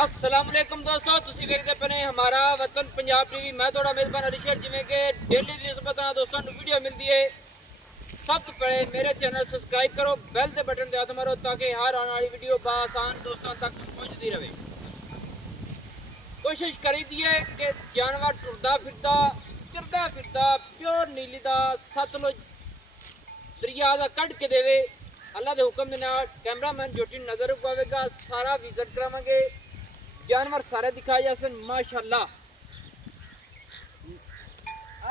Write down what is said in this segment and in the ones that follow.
अस्सलामुअलैकुम दोस्तों, तुसी देखते पे हमारा वतन पंजाब टीवी। मैं थोड़ा मेजबान अरिशद जिमें के डेली ਦੀ ਨਿਸਬਤ ਨਾਲ ਦੋਸਤਾਂ ਨੂੰ ਵੀਡੀਓ ਮਿਲਦੀ ਹੈ। ਸਭ ਤੋਂ ਪਹਿਲੇ ਮੇਰੇ ਚੈਨਲ ਸਬਸਕ੍ਰਾਈਬ ਕਰੋ, ਬੈਲ ਦੇ ਬਟਨ ਤੇ ਹੱਥ ਮਾਰੋ ਤਾਂ ਕਿ ਹਰ ਆਉਣ ਵਾਲੀ ਵੀਡੀਓ ਬਾਸਾਨ ਦੋਸਤਾਂ ਤੱਕ ਪਹੁੰਚਦੀ ਰਹੇ। ਕੋਸ਼ਿਸ਼ ਕਰੀਦੀ ਹੈ ਕਿ ਜਾਨਵਰ ਟੁਰਦਾ ਫਿਰਦਾ ਚਰਦਾ ਫਿਰਦਾ ਪਿਓਰ ਨੀਲੀ ਦਾ ਸਤਲੁਜ ਦਰਿਆ ਦਾ ਕੱਢ ਕੇ ਦੇਵੇ। ਅੱਲਾ ਦੇ ਹੁਕਮ ਦੇ ਨਾਲ ਕੈਮਰਾਮੈਨ ਜੋਟੀ ਨਜ਼ਰ ਪਾਵੇਗਾ, ਸਾਰਾ ਵਿਜ਼ਿਟ ਕਰਾਵਾਂਗੇ, जानवर सारे दिखाए जा सकते माशाल्लाह।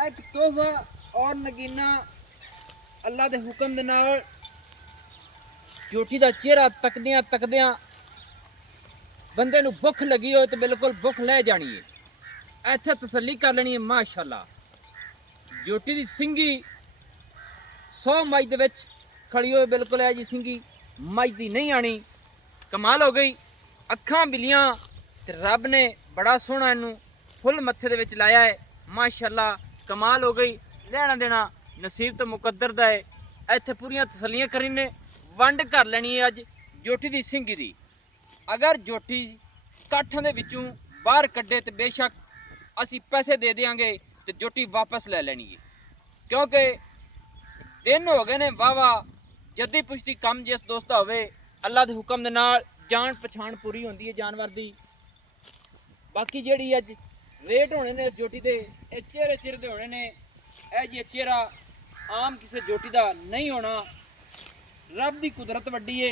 एक तोहफा और नगीना अल्लाह दे हुक्म दे नाल जोटी दा चेहरा तकदियां तकदियां बंदे नू भुख लगी हो तो बिल्कुल भुख लै जानी है, इत्थे तसल्ली कर लेनी है माशाल्लाह। जोटी दी सिंगी 100 मई दे विच खड़ी हो बिल्कुल है जी, सिंगी मई दी नहीं आनी, कमाल हो गई। अखां बिलियां रब ने बड़ा सोहना इनू फुल मत्थे दे विच लाया है माशाल्लाह, कमाल हो गई। लेना देना नसीब तो मुकद्दर दा है। इत्थे पूरियां तसल्लियां करीने वंड कर लेनी है अज जोटी दी सिंगी दी। अगर जोटी काठां दे विचों बाहर कड्डे तो बेशक असी पैसे दे देंगे तो जोटी वापस ले लेनी है, क्योंकि दिन हो गए ने वाह जद्दी पुश्ती कम जिस दोस्त होवे अल्लाह दे हुक्म दे नाल जान पछाण पूरी होंदी है जानवर दी। बाकी जेड़ी अज रेट होने ने जोटी दे चेहरे चिरदे होने ने, यह जी चेहरा आम किसी जोटी का नहीं होना। रब की कुदरत वड्डी है।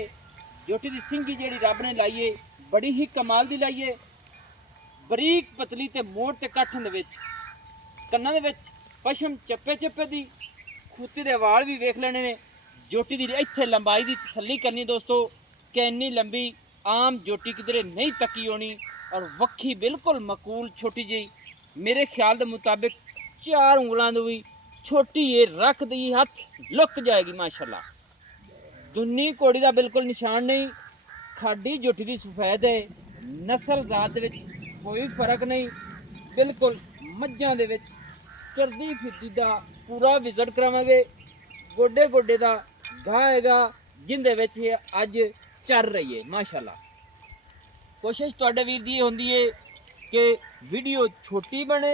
जोटी की सिंगी जेड़ी रब ने लाई है बड़ी ही कमाल की लाई है, बरीक पतली ते मोड़ ते काठन दे विच, कन्नां दे विच पशम चप्पे चप्पे दी, खूते दे वाल भी वेख लेने ने। जोटी की इत्थे लंबाई की तसल्ली करनी दोस्तों कि इन्नी लंबी आम जोटी किधरे नहीं तकी होनी, और वक्खी बिल्कुल मकूल छोटी जी, मेरे ख्याल के मुताबिक 4 उंगलों की भी छोटी है, रख दी हथ लुक जाएगी माशाल्लाह। दुन्नी घोड़ी का बिल्कुल निशान नहीं, खाडी जोटी की सफेद है, नस्ल जात विच कोई फर्क नहीं, बिल्कुल मझां दे विच चरदी फिरदी का पूरा विजिट करावांगे। गोडे गोडे का गाह हैगा जिंदे विच अज चल रही है माशाल्लाह। कोशिश तुहाडे वीर दी होंदी है कि वीडियो छोटी बने,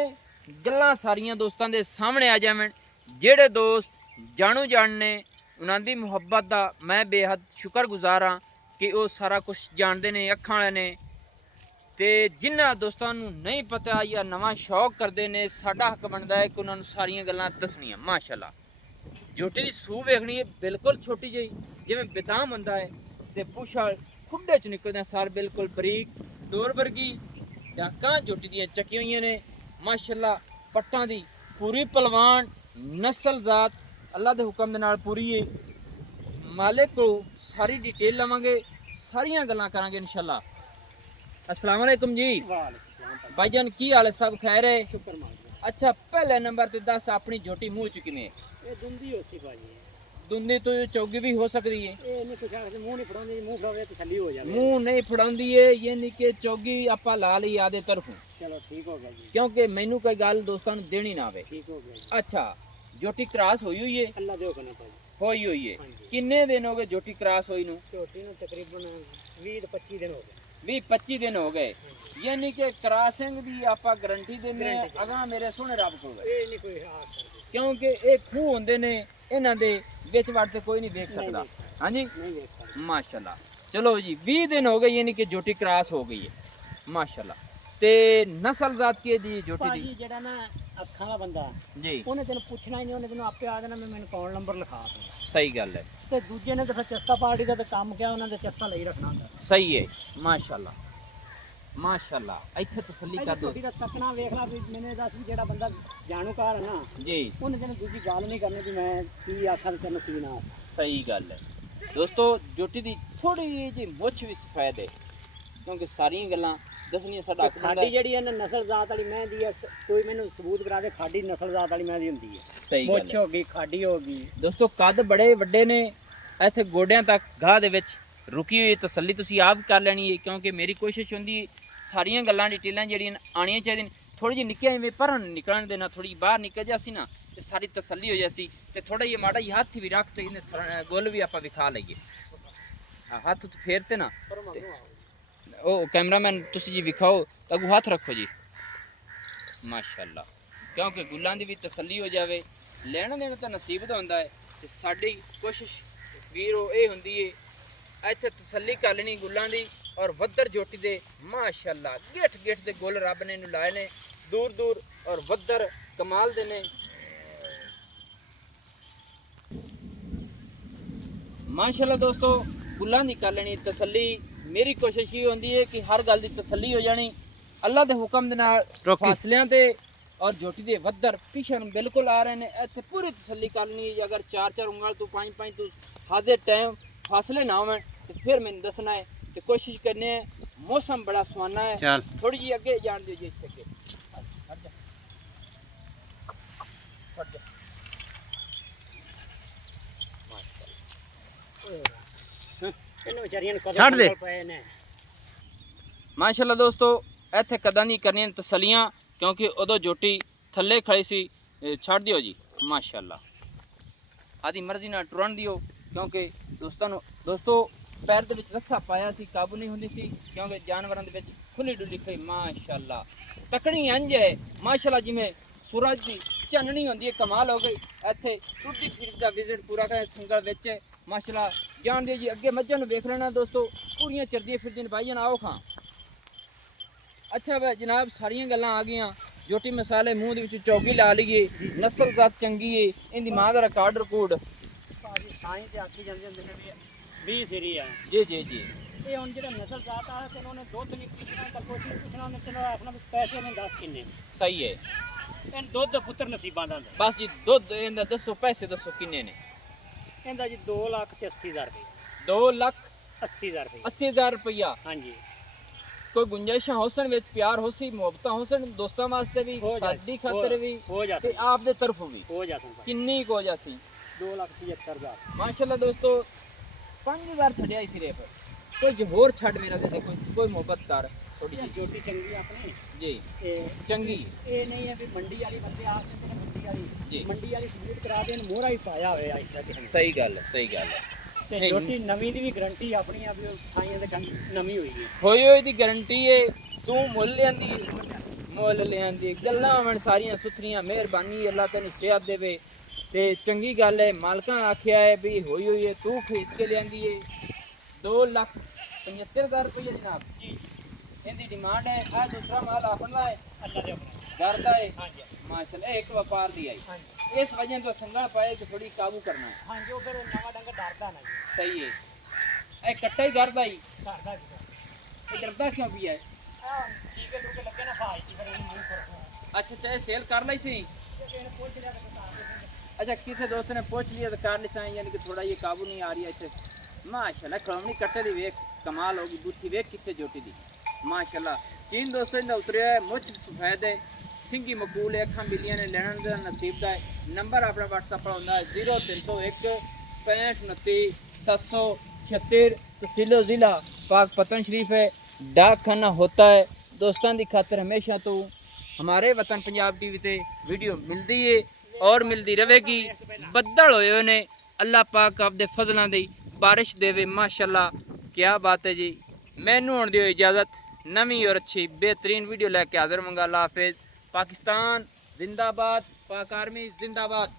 गल्लां सारियां दोस्तां दे सामने आ जावन। जेड़े दोस्त जानू जानने उन्हां दी मुहब्बत दा मैं बेहद शुक्रगुजार हाँ कि वो सारा कुछ जानते ने, अखां वाले ने। ते जिन्हां दोस्तां नूं नहीं पता या नवां शौक करते ने, साडा हक बनता है कि उन्हां नूं सारियां गल्लां दसणियां माशाल्लाह। जोटी दी सूह वेखनी है बिल्कुल छोटी जी जिवें बेदाम हुंदा है, ते पुछल खुडे च निकलदे सार बिल्कुल बरीक डोर वर्गी। डाकां जोटी दियां चकी हुई ने माशाल्लाह, पट्टां दी पूरी पलवान नस्ल जात अल्लाह दे हुक्म दे नाल पूरी है। मालिक को सारी डिटेल लवांगे, सारियां गल्लां करांगे इंशाल्लाह। अस्सलाम वालेकुम जी भाईजान, की हाल है? सब खैर है? अच्छा, पहले नंबर ते दस अपनी जोटी मुँह च किवें? ਇਹ ਦੁੰਦੀ ਹੋਸੀ ਭਾਜੀ, दुंदी तो चौगी भी हो सकती है। ਇਹ ਨਹੀਂ ਕੁਛ ਆਖਦੇ ਮੂੰਹ ਨਹੀਂ ਫੜਾਉਂਦੀ, ਮੂੰਹ ਫੜਾਵੇ ਤਸੱਲੀ ਹੋ ਜਾਵੇ। मुंह नहीं फड़ाती है, ये नहीं कि चौगी आपा ला ली आदे तरफों, ਚਲੋ ਠੀਕ ਹੋ ਗਿਆ ਜੀ, क्योंकि मैनू कोई गल दोस्तों नूं देनी ना आवे। ਠੀਕ ਹੋ ਗਿਆ ਜੀ। अच्छा, जोटी क्रॉस हुई है? ਅੱਲਾ ਦੇ ਹੁਕਮ ਨਾਲ ਭਾਜੀ हुई है। ਹਾਂਜੀ। किन्ने दिन हो गए जोटी क्रॉस हुई नूं? ਝੋਟੀ ਨੂੰ ਤਕਰੀਬਨ 20 ਤੋਂ 25 ਦਿਨ ਹੋ ਗਏ। 20-25 दिन हो गए, यानी कि क्रॉसिंग की आपा गारंटी देने गारंटी अगां मेरे सोहने रब कोल है, ਇਹ ਨਹੀਂ ਕੋਈ ਆਸ ਕਰਦੇ, क्योंकि ये खूह होंदे ने, इन्हां दे विच वड़ ते कोई नहीं देख सकता। नहीं। हाँ जी ਨਹੀਂ ਵੇਖ ਸਕਦੇ। माशाल्लाह। चलो जी, 20 दिन हो गए यानी कि जोटी क्रॉस हो गई है माशाल्लाह। ते नस्ल जात की है जी जोटी दी? ਭਾਜੀ ਜਿਹੜਾ ਨਾ ਅੱਖਾਂ ਦਾ ਬੰਦਾ जी ਉਹਨੇ ਤੈਨੂੰ ਪੁੱਛਣਾ ਹੀ ਨਹੀਂ, ਉਹਨੇ ਤੈਨੂੰ ਆਪੇ ਆ ਦੇਣਾ ਮੈਂ ਮੈਨੂੰ ਕਾਲ ਨੰਬਰ ਲਿਖਾ ਦਾਂ। सही गल है, ਤੇ ਦੂਜੇ ਨੇ ਤਾਂ ਫਿਰ ਚਸਤਾ ਪਾਰਟੀ ਦਾ ਤਾਂ ਕੰਮ ਕਿਹਾ, ਉਹਨਾਂ ਦੇ ਚਸਤਾ ਲਈ ਰੱਖਣਾ ਹੁੰਦਾ। सही है माशाल्लाह माशाल्लाह। इत्थे तसल्ली कर दो ਝੋਟੀ ਦਾ ਤੱਕਣਾ ਵੇਖ ਲਾ ਵੀ ਮੈਨੇ ਦੱਸ ਵੀ ਜਿਹੜਾ ਬੰਦਾ ਜਾਣੂਕਾਰ ਹੈ ਨਾ, जी, ਉਹਨੇ ਤੈਨੂੰ ਦੂਜੀ ਗੱਲ ਨਹੀਂ ਕਰਨੀ ਵੀ ਮੈਂ ਕੀ ਆਖਾਂ ਤੇ ਤੈਨੂੰ ਕੀ ਨਾ ਆਖਾਂ। सही गल है दोस्तों। जोटी दी थोड़ी जी मुछ भी सफेद है, क्योंकि सारियां गल्लां दसनियां साडा हक बनदा खाडी है। ਜਿਹੜੀ ਇਹਨਾਂ ਨਸਲ ਜ਼ਾਤ ਵਾਲੀ ਮੈਂ ਦੀ ਹੈ, ਕੋਈ ਮੈਨੂੰ ਸਬੂਤ ਕਰਾ ਦੇ ਖਾਡੀ ਨਸਲ ਜ਼ਾਤ ਵਾਲੀ ਮੈਂ ਦੀ ਹੁੰਦੀ ਹੈ। सही गल ਮੁੱਛ है ਹੋ ਗਈ, ਖਾਡੀ ਹੋ ਗਈ। दोस्तों, कद बड़े वड्डे ने, इत्थे गोडियां तक गाह दे विच रुकी हुई तसल्ली तुसीं आप कर लैनी है, क्योंकि मेरी कोशिश हुंदी सारियां गल्लां डिटेलां जेहड़ियां आनियां चाहिदियां, थोड़ी जी निक्कियां जिवें पर निकलण देना, थोड़ी बाहर निकल जासी ना ते सारी तसल्ली हो जासी। ते थोड़ा जिहा माड़ा जिहा हत्थ भी रख ते इन्हें गुल भी आपां विखा लईए, हाथ तो फेरते ना ਉਹ ਕੈਮਰਾਮੈਨ ਤੁਸੀਂ ਜੀ ਵਿਖਾਓ, ਅੱਗੋਂ ਹੱਥ ਰੱਖੋ ਜੀ। ਮਾਸ਼ਾਅੱਲਾ, ਕਿਉਂਕਿ ਗੁੱਲਾਂ ਦੀ ਵੀ ਤਸੱਲੀ ਹੋ ਜਾਵੇ। ਲੈਣਾ ਦੇਣਾ ਤਾਂ ਨਸੀਬ ਦਾ ਹੁੰਦਾ ਹੈ, ਤੇ ਸਾਡੀ ਕੋਸ਼ਿਸ਼ ਵੀਰੋ ਇਹ ਹੁੰਦੀ ਏ ਇੱਥੇ ਤਸੱਲੀ ਕਰ ਲੈਣੀ ਗੁੱਲਾਂ ਦੀ। ਔਰ ਵੱਦਰ ਜੋਟੀ ਦੇ ਮਾਸ਼ਾਅੱਲਾ ਗਿੱਠ ਗਿੱਠ ਦੇ ਗੁੱਲ ਰੱਬ ਨੇ ਇਹਨੂੰ ਲਾਏ ਨੇ ਦੂਰ ਦੂਰ, ਔਰ ਵੱਦਰ ਕਮਾਲ ਦੇ ਨੇ ਮਾਸ਼ਾਅੱਲਾ। ਦੋਸਤੋ ਗੁੱਲਾਂ ਦੀ ਕਰ ਲੈਣੀ ਤਸੱਲੀ। ਮੇਰੀ ਕੋਸ਼ਿਸ਼ ਇਹ ਹੁੰਦੀ ਹੈ ਕਿ ਹਰ ਗੱਲ ਦੀ ਤਸੱਲੀ ਹੋ ਜਾਣੀ ਅੱਲਾ ਦੇ ਹੁਕਮ ਦੇ ਨਾਲ। ਫਾਸਲਿਆਂ ਤੇ ਔਰ ਜੋਟੀ ਦੇ ਵੱਦਰ ਪਿੱਛੇ ਨੂੰ ਬਿਲਕੁਲ ਆ ਰਹੇ ਨੇ, ਇੱਥੇ ਪੂਰੀ ਤਸੱਲੀ ਕਰਨੀ ਹੈ। ਅਗਰ 4-4 ਉਂਗਲ ਤੋਂ 5-5 ਤੋਂ ਹਾਜ਼ਰ ਟਾਈਮ ਫਾਸਲੇ ਨਾ ਹੋਣ तो फिर मैंने दसना है कि कोशिश करने है। मौसम बड़ा सुहाना है, थोड़ी जी अगे जान दीजिए इसके माशाअल्लाह दोस्तों इत्थे कदा नहीं करनी तसलियां, क्योंकि उदो जोटी थले खड़ी सी। छड़ दियो जी माशाअल्लाह, आदि मर्जी ना टुरन दियो, क्योंकि दोस्तों पैर दे विच रस्सा पाया सी, काबू नहीं हुंदी सी, क्योंकि जानवरां दे विच खुली डुली खई। माशाअल्लाह तकड़ी अंज है माशाअल्लाह, जिवें सूरज दी चाननी होंदी है। कमाल हो गई। इत्थे टुटी फिर दा विजिट पूरा करें संगल विच माशाअल्लाह। जान दियो जी अगे मज्जां नूं वेख लेना दोस्तों, पूरियां चरदियां फिरदियां भाईजान आओ खां। अच्छा भाई जनाब सारियां गल्लां आ गईयां। जोटी मसाले मूँह दे विच चौगी ला लईए, नस्ल जात चंगी है, इहदी मां दा रिकॉर्ड रिकूड साईं ते आखी जांदे हुंदे ने भी 20 सिरी है। जी जी जी। ये हुण जेड़ा नस्ल जात आ ते उन्होंने दुध नहीं पूछना, पर कुछ नहीं पूछना, उन्हें चलो आखना भी पैसे ने 10 किन्ने सही है। इन दुध पुत्र नसीबां दा बस जी दुध इहदा दसो, पैसे दसो किन्ने ने? इहदा जी 2,80,000 रुपये। 2,80,000 रुपये 80,000 रुपया। हाँ जी। कोई गुंजाइशां होसन विच, प्यार होसी, मोहब्बतां होसन दोस्तां वास्ते भी, साडी खातर भी हो जाती, ते आप दे तरफों भी हो जाती। किन्नी हो जाती? 2,75,000 माशाअल्लाह दोस्तों 5,000 छड़िया ही सिरे पर। कोई होर छड़ मेरा दे दे, कोई मोहब्बत कर थोड़ी जी। जोटी चंगी अपनी जी चंगी ये नहीं है भी मंडी वाली बंदे आ जाते मंडी वाली, मंडी वाली सबूत करा देन, मोहरा ही पाया होया इस तरह। सही गल है, सही गल है। ते जोटी नवी दी भी गारंटी अपनी आ भी थाइयां ते नवी हुई है, होई दी गारंटी है। तू मुल लियांदी गल्लां होवन सारियां सुथरियां। मेहरबानी अल्लाह तैनूं सेहत देवे ते चंगी गल है। मालकां आखिया है भी होई है, तू खरीद के लियांदी है। 2,75,000 रुपये जनाब जी इनकी डिमांड है। आ दूसरा माल अपना है, अल्लाह दे अपने घर दा है। हां जी माशाअल्लाह, एक व्यापार दी आई। हां जी इस वजह तो संगल पाए कि थोड़ी काबू करना है। हां जो फिर नवा डंग डरदा ना जी। सही है। ए कट्टा ही घर दा ही, घर दा जी। ये डरदा क्यों भी है? हां ठीक है, टूके लगे ना फाई की फिर मन कर। अच्छा चाहे सेल कर ली सी। अच्छा किसी दोस्त ने पूछ लिया तो कर ली सी, यानी कि थोड़ा ये काबू नहीं आ रही है इसे। माशाअल्लाह खड़वनी कट्टे दी वेख कमाल होगी, बूथी वेख कितने जोटी दी माशाअल्लाह। चीन दोस्तों इनका उतरिया है, मुझ सफेद है, सिंगी मकूल है, अखा बिलियां ने लेना का नसीब का है। नंबर अपना व्हाट्सएप पर होता है 0301 65 29 776। तहसील ज़िला पाक पतन शरीफ है। डाक खाना होता है। दोस्तों की खातर हमेशा तो हमारे वतन पंजाब टीवी ते वीडियो मिलती है और मिलती रहेगी। बदल होए ने, अल्लाह पाक आपदे फजलों दी बारिश देवे माशाअल्लाह। क्या बात है जी। मैनू हुण दिओ इजाज़त, नवी और अच्छी बेहतरीन वीडियो लैके हाज़र होवांगा। अल्लाह हाफिज़। पाकिस्तान जिंदाबाद, पाक आर्मी जिंदाबाद।